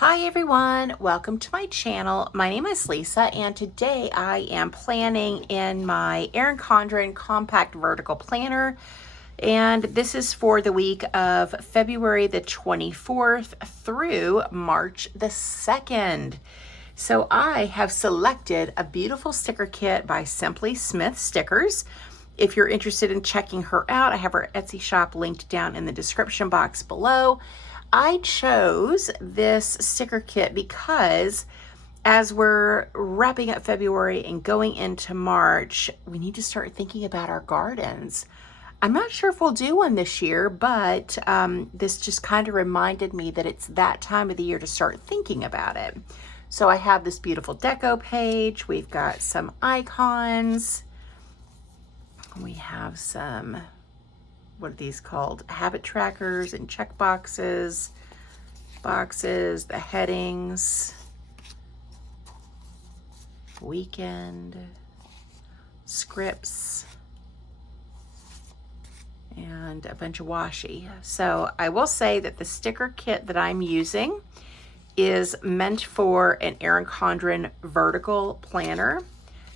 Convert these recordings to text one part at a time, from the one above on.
Hi everyone, welcome to my channel. My name is Lisa and today I am planning in my Erin Condren compact vertical planner, and this is for the week of February the 24th through March the 2nd. So I have selected a beautiful sticker kit by SimplySmithStickers. If you're interested in checking her out, I have her Etsy shop linked down in the description box below. I chose this sticker kit because as we're wrapping up February and going into March, we need to start thinking about our gardens. I'm not sure if we'll do one this year, but this just kind of reminded me that it's that time of the year to start thinking about it. So I have this beautiful deco page. We've got some icons. We have some, what are these called? Habit trackers and check boxes, the headings, weekend, scripts, and a bunch of washi. So I will say that the sticker kit that I'm using is meant for an Erin Condren vertical planner,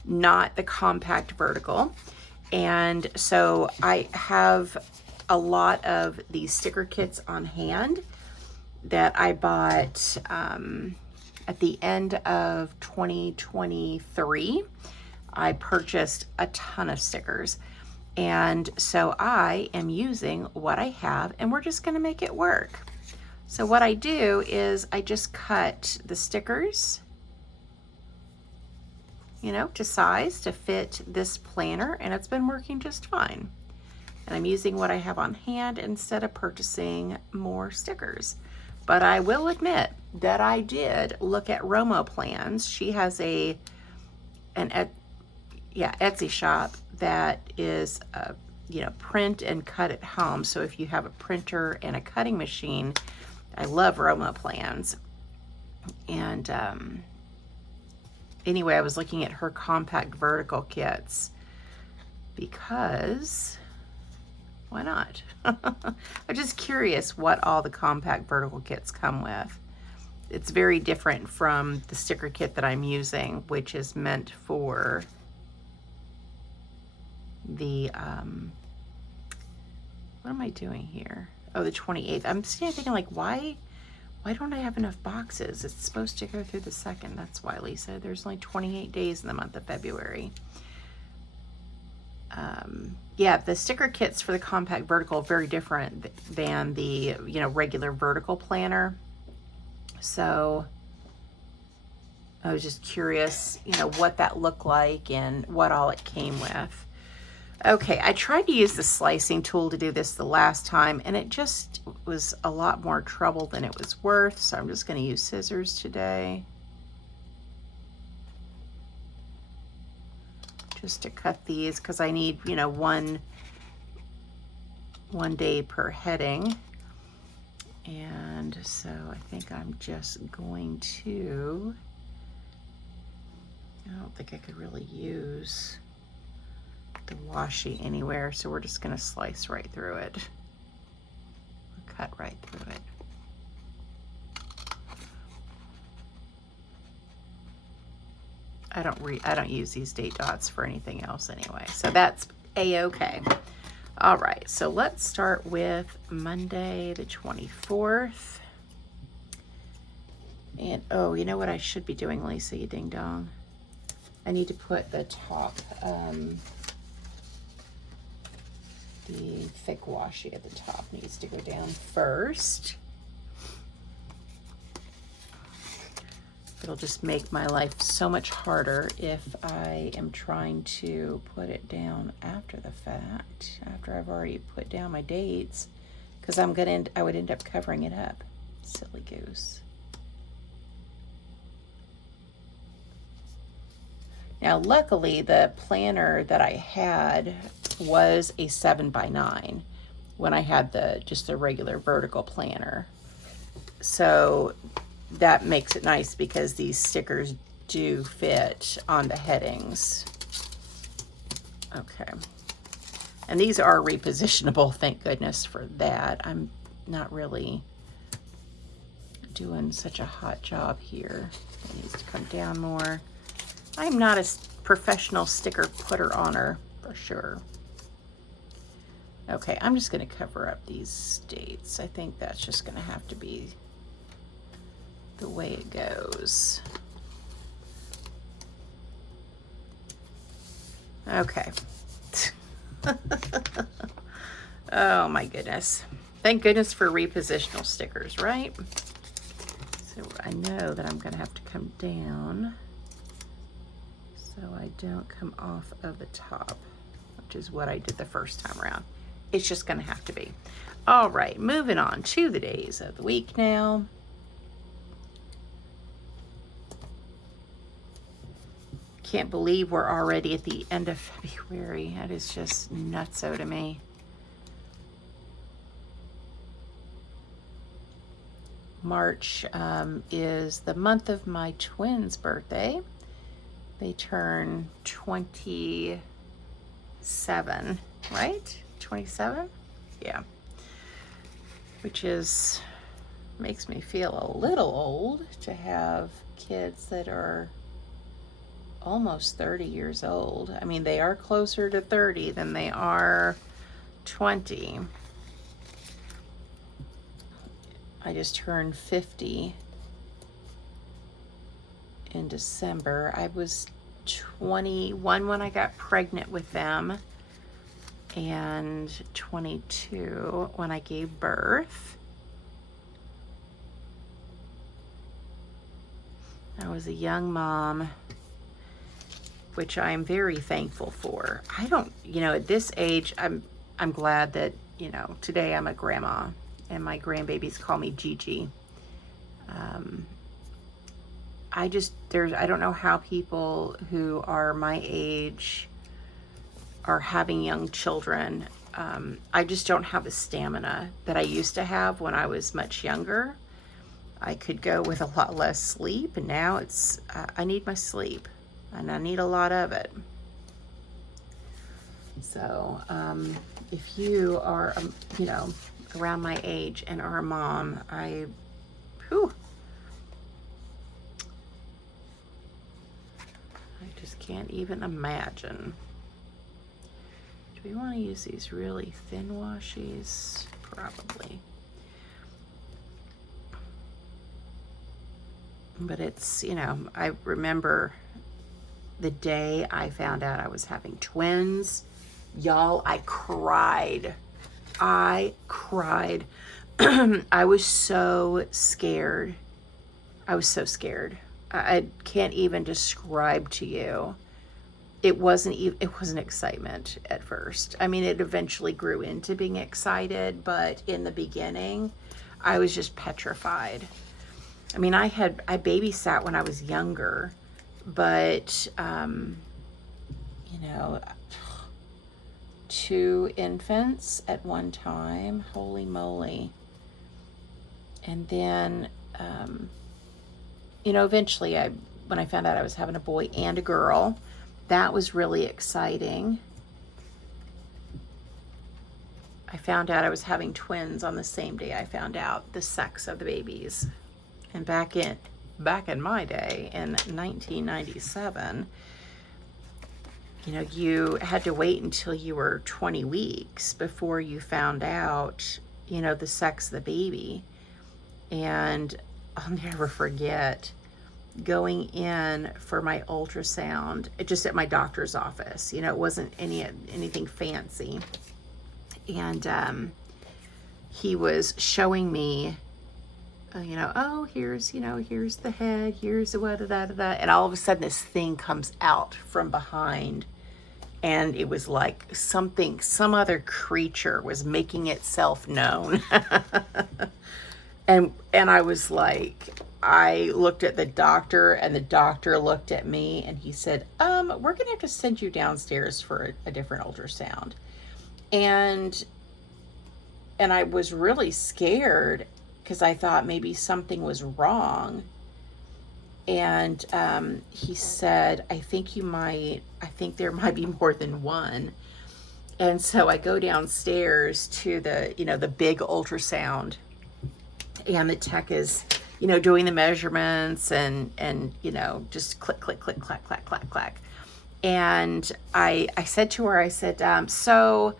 not the compact vertical. And so I have a lot of these sticker kits on hand that I bought at the end of 2023. I purchased a ton of stickers. And so I am using what I have and we're just gonna make it work. So what I do is I just cut the stickers, you know, to size to fit this planner, and it's been working just fine. And I'm using what I have on hand instead of purchasing more stickers. But I will admit that I did look at Romo plans. She has an Etsy shop that is print and cut at home. So if you have a printer and a cutting machine, I love Romo plans. And anyway, I was looking at her compact vertical kits because why not? I'm just curious what all the compact vertical kits come with. It's very different from the sticker kit that I'm using, which is meant for the, what am I doing here? Oh, the 28th. I'm sitting thinking like, why don't I have enough boxes? It's supposed to go through the 2nd. That's why, Lisa. There's only 28 days in the month of February. Yeah, the sticker kits for the compact vertical are very different than the, regular vertical planner. So I was just curious, what that looked like and what all it came with. Okay, I tried to use the slicing tool to do this the last time, and it just was a lot more trouble than it was worth, so I'm just going to use scissors today. Just to cut these, because I need, one day per heading. And so I think I'm just going to, I don't think I could really use the washi anywhere, so we're just going to slice right through it. Cut right through it. I don't use these date dots for anything else anyway, so that's a-okay. All right, so let's start with Monday the 24th. And oh, you know what I should be doing, Lisa, you ding dong? I need to put the top, the thick washi at the top needs to go down first. It'll just make my life so much harder if I am trying to put it down after the fact, after I've already put down my dates, because I would end up covering it up. Silly goose. Now, luckily, the planner that I had was a 7x9 when I had just the regular vertical planner. So that makes it nice because these stickers do fit on the headings. Okay. And these are repositionable, thank goodness for that. I'm not really doing such a hot job here. It needs to come down more. I'm not a professional sticker putter oner for sure. Okay, I'm just going to cover up these dates. I think that's just going to have to be the way it goes. Okay. Oh my goodness. Thank goodness for repositional stickers, right? So I know that I'm going to have to come down so I don't come off of the top, which is what I did the first time around. It's just going to have to be. All right, moving on to the days of the week now. Can't believe we're already at the end of February. That is just nutso to me. March is the month of my twins' birthday. They turn 27, right? 27? Yeah. Which is, makes me feel a little old to have kids that are almost 30 years old. I mean, they are closer to 30 than they are 20. I just turned 50 in December. I was 21 when I got pregnant with them, and 22 when I gave birth. I was a young mom, which I'm very thankful for. I don't, you know, at this age, I'm glad that, you know, today I'm a grandma and my grandbabies call me Gigi. I don't know how people who are my age are having young children. I just don't have the stamina that I used to have when I was much younger. I could go with a lot less sleep, and now it's, I need my sleep, and I need a lot of it. So if you are, you know, around my age and are a mom, I just can't even imagine. Do we want to use these really thin washies? Probably. But it's, you know, I remember the day I found out I was having twins. Y'all, I cried. I was so scared. I was so scared. I can't even describe to you. It wasn't excitement at first. I mean, it eventually grew into being excited, but in the beginning, I was just petrified. I mean, I babysat when I was younger, but, you know, 2 infants at one time, holy moly. And then, you know, eventually when I found out I was having a boy and a girl, that was really exciting. I found out I was having twins on the same day I found out the sex of the babies. And back in my day, in 1997, you know, you had to wait until you were 20 weeks before you found out, you know, the sex of the baby. And I'll never forget going in for my ultrasound, just at my doctor's office. You know, it wasn't anything fancy. And he was showing me, you know, oh, here's the head, here's the da-da-da-da-da. And all of a sudden this thing comes out from behind, and it was like some other creature was making itself known. and I was like, I looked at the doctor, and the doctor looked at me, and he said, we're gonna have to send you downstairs for a different ultrasound. And I was really scared, because I thought maybe something was wrong. And he said, I think there might be more than one. And so I go downstairs to the, you know, the big ultrasound, and the tech is you know, doing the measurements and, you know, just click, click, click, clack, clack, clack, clack. And I said to her, I said, so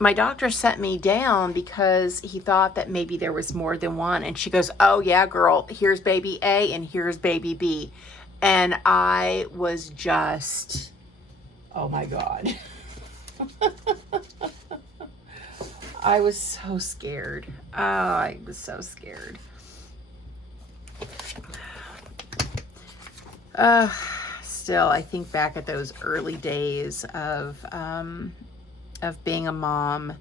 my doctor sent me down because he thought that maybe there was more than one. And she goes, oh yeah, girl, here's baby A and here's baby B. And I was just, oh my God. I was so scared. Oh, I was so scared. Still, I think back at those early days of being a mom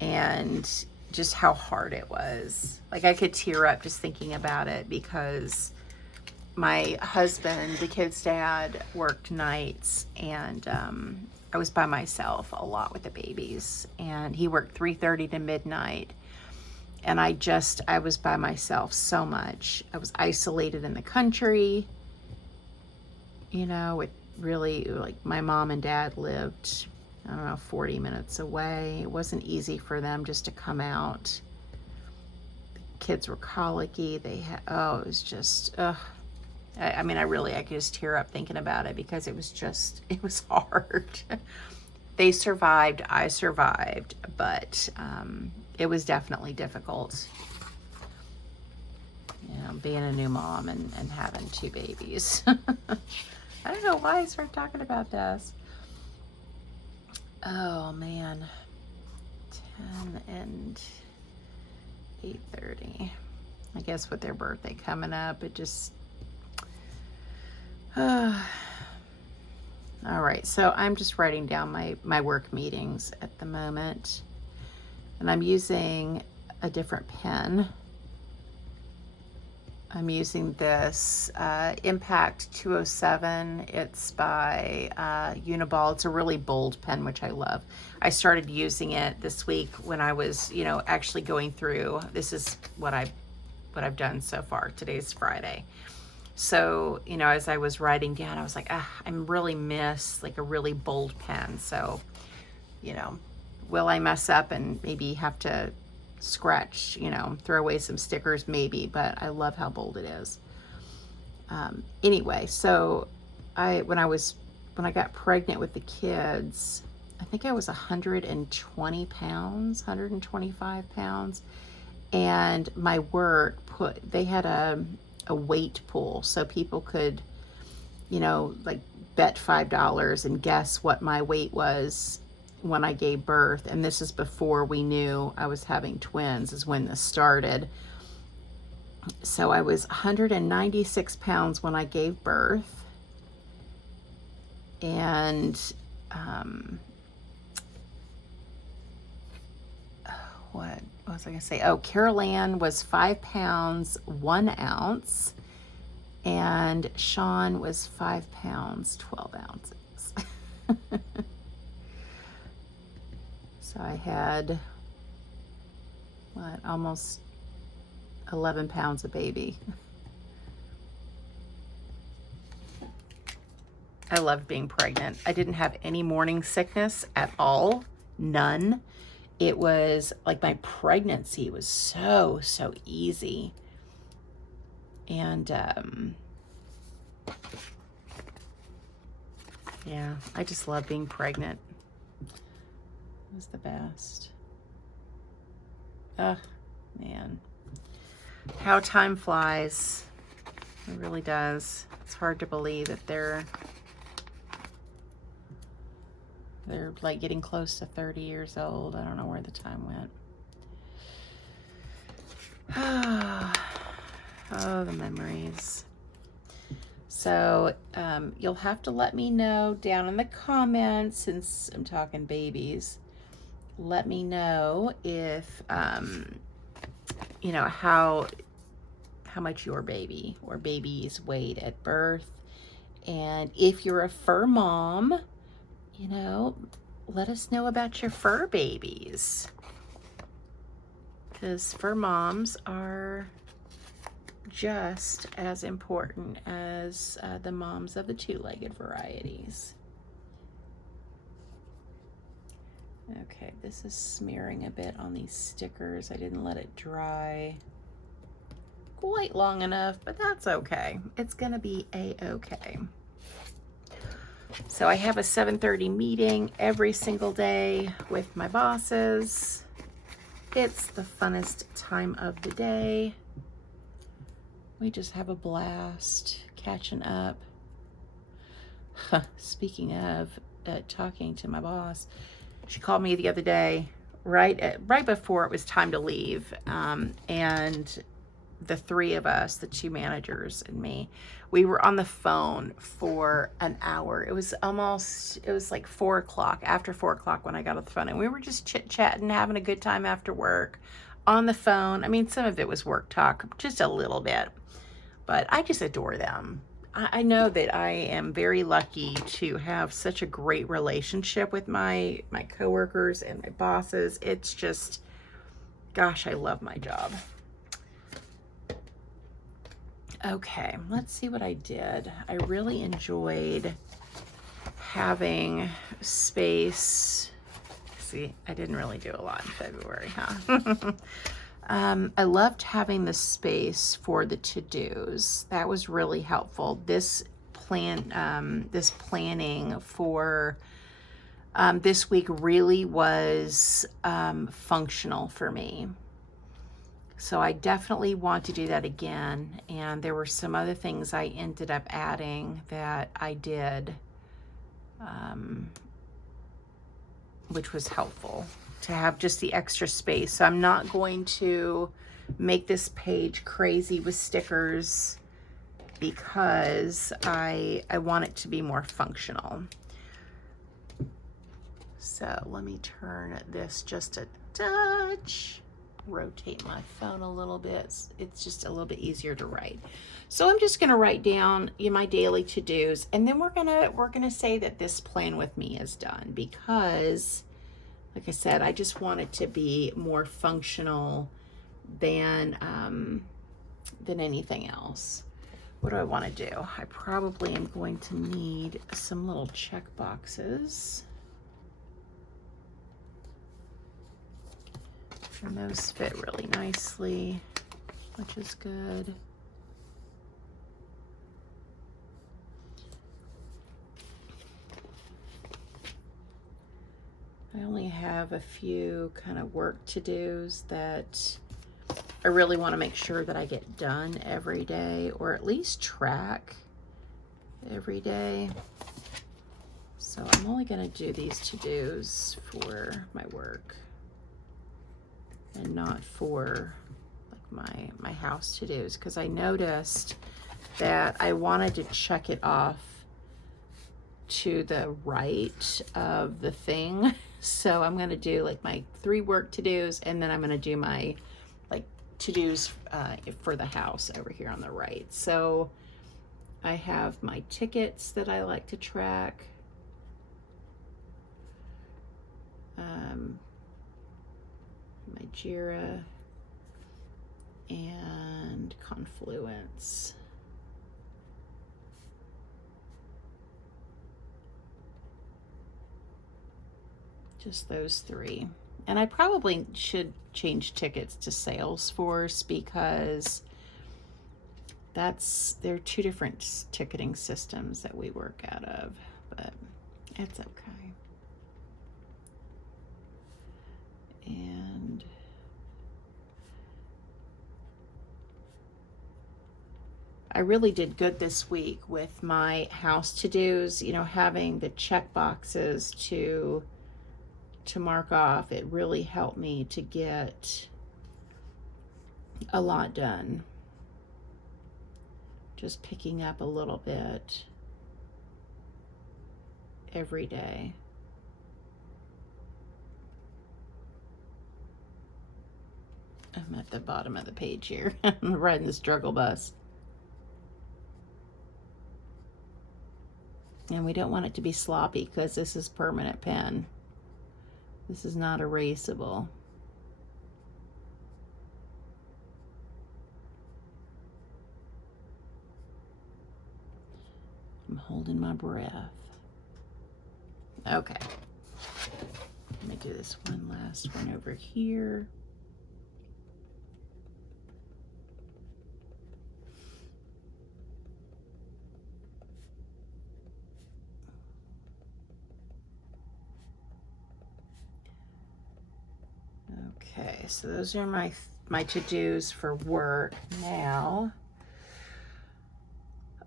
and just how hard it was. Like, I could tear up just thinking about it because my husband, the kid's dad, worked nights, and I was by myself a lot with the babies, and he worked 3:30 to midnight. And I was by myself so much. I was isolated in the country, you know, it really, like, my mom and dad lived, I don't know, 40 minutes away. It wasn't easy for them just to come out. The kids were colicky. They had, oh, it was just, I mean, I could just tear up thinking about it because it was hard. They survived, I survived, but it was definitely difficult. You know, being a new mom and having 2 babies. I don't know why I started talking about this. Oh man, 10 and 8:30. I guess with their birthday coming up, it just, all right, so I'm just writing down my work meetings at the moment, and I'm using a different pen. I'm using this Impact 207. It's by Uniball. It's a really bold pen, which I love. I started using it this week when I was, you know, actually going through. This is what I've done so far. Today's Friday. So, you know, as I was writing down, I was like, I really miss like a really bold pen. So, you know, will I mess up and maybe have to scratch, you know, throw away some stickers maybe, but I love how bold it is. Anyway, so when I got pregnant with the kids, I think I was 120 pounds, 125 pounds. And my work they had a weight pool, so people could, you know, like bet $5 and guess what my weight was when I gave birth. And this is before we knew I was having twins, is when this started. So I was 196 pounds when I gave birth. And what was I gonna say? Oh, Carol Ann was 5 pounds 1 ounce, and Sean was 5 pounds 12 ounces. So I had almost 11 pounds of baby. I loved being pregnant. I didn't have any morning sickness at all, none. It was like my pregnancy was so easy. And yeah, I just love being pregnant. It was the best. Oh man, how time flies. It really does. It's hard to believe that they're like getting close to 30 years old. I don't know where the time went. Oh, the memories. So you'll have to let me know down in the comments, since I'm talking babies. Let me know if you know, how much your baby or babies weighed at birth. And if you're a fur mom, you know, let us know about your fur babies, because fur moms are just as important as the moms of the 2-legged varieties. Okay, this is smearing a bit on these stickers. I didn't let it dry quite long enough, but that's okay. It's gonna be a-okay. So I have a 7:30 meeting every single day with my bosses. It's the funnest time of the day. We just have a blast catching up. Speaking of talking to my boss, she called me the other day, right before it was time to leave, and the three of us, the two managers and me, we were on the phone for an hour. It was like 4 o'clock, after 4 o'clock when I got off the phone, and we were just chit-chatting, having a good time after work on the phone. I mean, some of it was work talk, just a little bit, but I just adore them. I know that I am very lucky to have such a great relationship with my coworkers and my bosses. It's just, gosh, I love my job. Okay, let's see what I did. I really enjoyed having space. See, I didn't really do a lot in February, huh? I loved having the space for the to-dos. That was really helpful. This planning for this week really was functional for me. So I definitely want to do that again. And there were some other things I ended up adding that I did, which was helpful to have just the extra space. So I'm not going to make this page crazy with stickers because I want it to be more functional. So let me turn this just a touch. Rotate my phone a little bit. It's just a little bit easier to write. So I'm just going to write down my daily to-dos, and then we're gonna say that this plan with me is done, because like I said, I just want it to be more functional than anything else. What do I want to do? I probably am going to need some little check boxes. And those fit really nicely, which is good. I only have a few kind of work to-dos that I really want to make sure that I get done every day, or at least track every day. So I'm only going to do these to-dos for my work, and not for like my house to-dos, because I noticed that I wanted to check it off to the right of the thing. So I'm going to do like my 3 work to-dos, and then I'm going to do my like to-dos for the house over here on the right. So I have my tickets that I like to track. My Jira and Confluence. Just those 3. And I probably should change tickets to Salesforce, because they're 2 different ticketing systems that we work out of, but it's okay. And I really did good this week with my house to-dos, having the check boxes to mark off. It really helped me to get a lot done. Just picking up a little bit every day. I'm at the bottom of the page here. I'm riding the struggle bus. And we don't want it to be sloppy, because this is permanent pen. This is not erasable. I'm holding my breath. Okay. Let me do this one last one over here. Okay, so those are my to-dos for work now.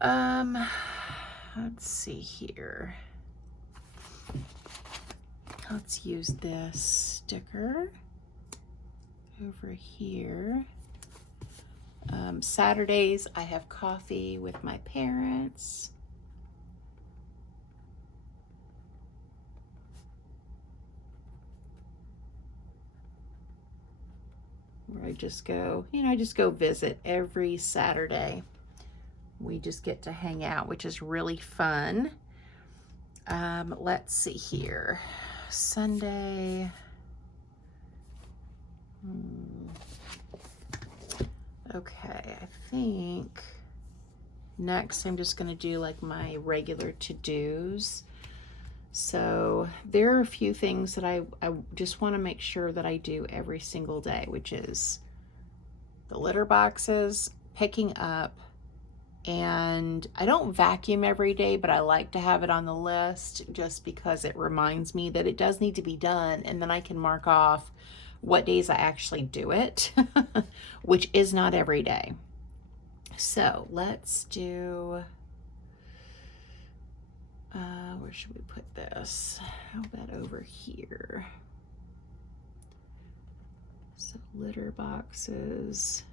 Let's see here. Let's use this sticker over here. Saturdays, I have coffee with my parents. Where I just go, I just go visit every Saturday. We just get to hang out, which is really fun. Let's see here. Sunday. Okay, I think next I'm just going to do like my regular to-dos. So there are a few things that I just want to make sure that I do every single day, which is the litter boxes, picking up, and I don't vacuum every day, but I like to have it on the list just because it reminds me that it does need to be done, and then I can mark off what days I actually do it, which is not every day. So let's do, where should we put this? How about over here? So litter boxes,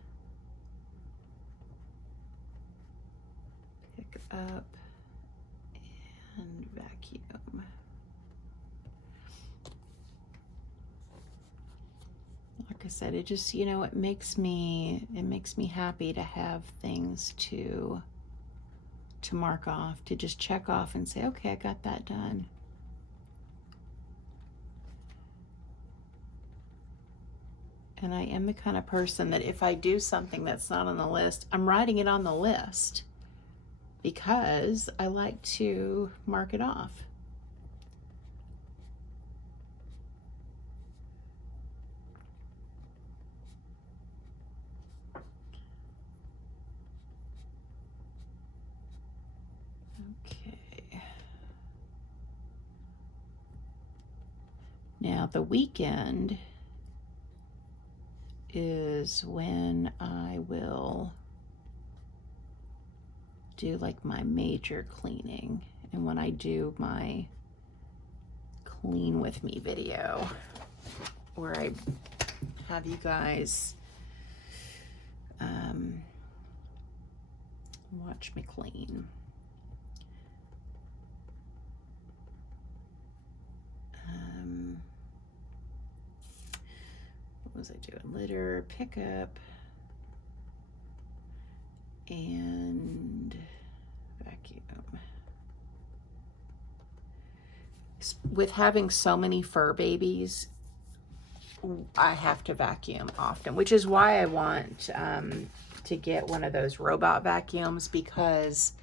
pick up, and vacuum. Like I said, it just, it makes me happy to have things to mark off, to just check off and say, okay, I got that done. And I am the kind of person that if I do something that's not on the list, I'm writing it on the list because I like to mark it off. Okay. Now the weekend is when I will do like my major cleaning, and when I do my clean with me video where I have you guys watch me clean. What was I doing? Litter, pickup, and vacuum. With having so many fur babies, I have to vacuum often, which is why I want to get one of those robot vacuums, because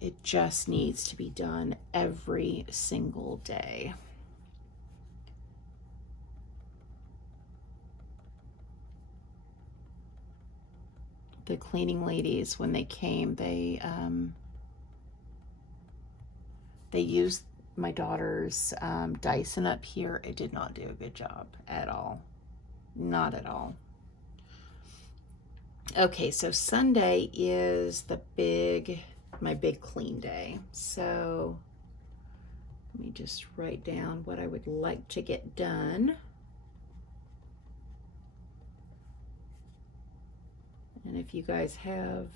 it just needs to be done every single day. The cleaning ladies, when they came, they used my daughter's Dyson up here. It did not do a good job at all. Not at all. Okay, so Sunday is my big clean day. So let me just write down what I would like to get done. And if you guys have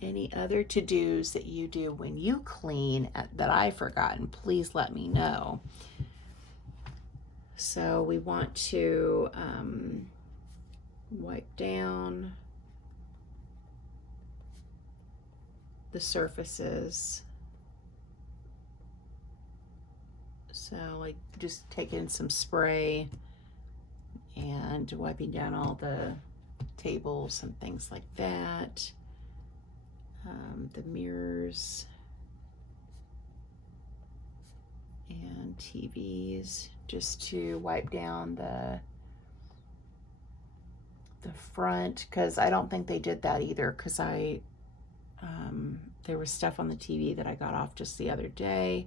any other to-dos that you do when you clean that I've forgotten, please let me know. So we want to wipe down the surfaces. So like just taking some spray and wiping down all the tables and things like that. The mirrors and TVs, just to wipe down the front, because I don't think they did that either, because there was stuff on the TV that I got off just the other day.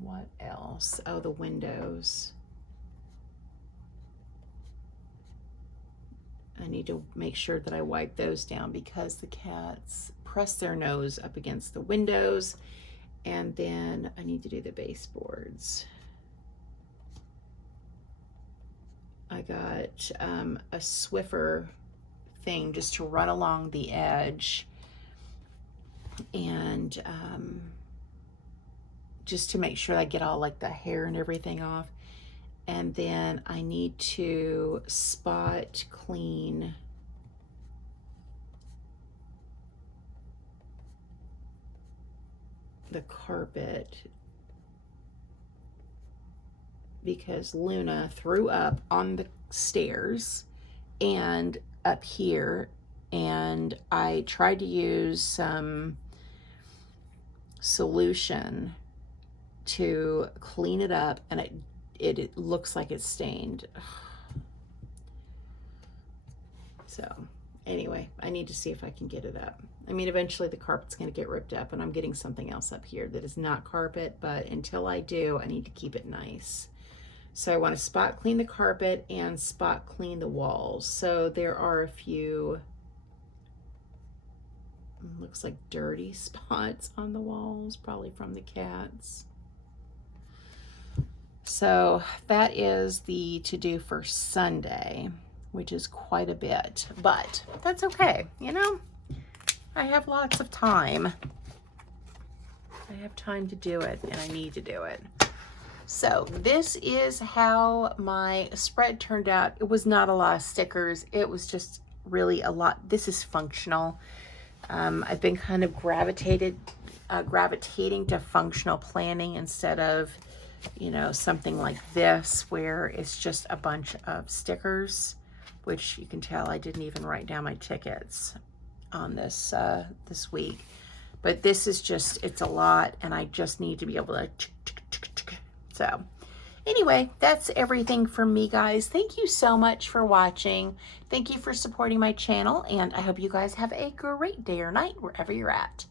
What else? Oh, the windows. I need to make sure that I wipe those down because the cats press their nose up against the windows. And then I need to do the baseboards. I got a Swiffer thing just to run along the edge, and just to make sure I get all like the hair and everything off. And then I need to spot clean the carpet because Luna threw up on the stairs and up here, and I tried to use some solution to clean it up, and it looks like it's stained. So anyway, I need to see if I can get it up. I mean, eventually the carpet's going to get ripped up, and I'm getting something else up here that is not carpet, but until I do, I need to keep it nice. So I want to spot clean the carpet and spot clean the walls. So there are a few, looks like dirty spots on the walls, probably from the cats. So that is the to-do for Sunday, which is quite a bit, but that's okay. You know, I have lots of time. I have time to do it, and I need to do it. So this is how my spread turned out. It was not a lot of stickers. It was just really a lot. This is functional. I've been kind of gravitating to functional planning instead of, you know, something like this where it's just a bunch of stickers, which you can tell I didn't even write down my tickets on this this week. But this is just, it's a lot, and I just need to be able to so anyway, that's everything from me, guys. Thank you so much for watching. Thank you for supporting my channel, and I hope you guys have a great day or night wherever you're at.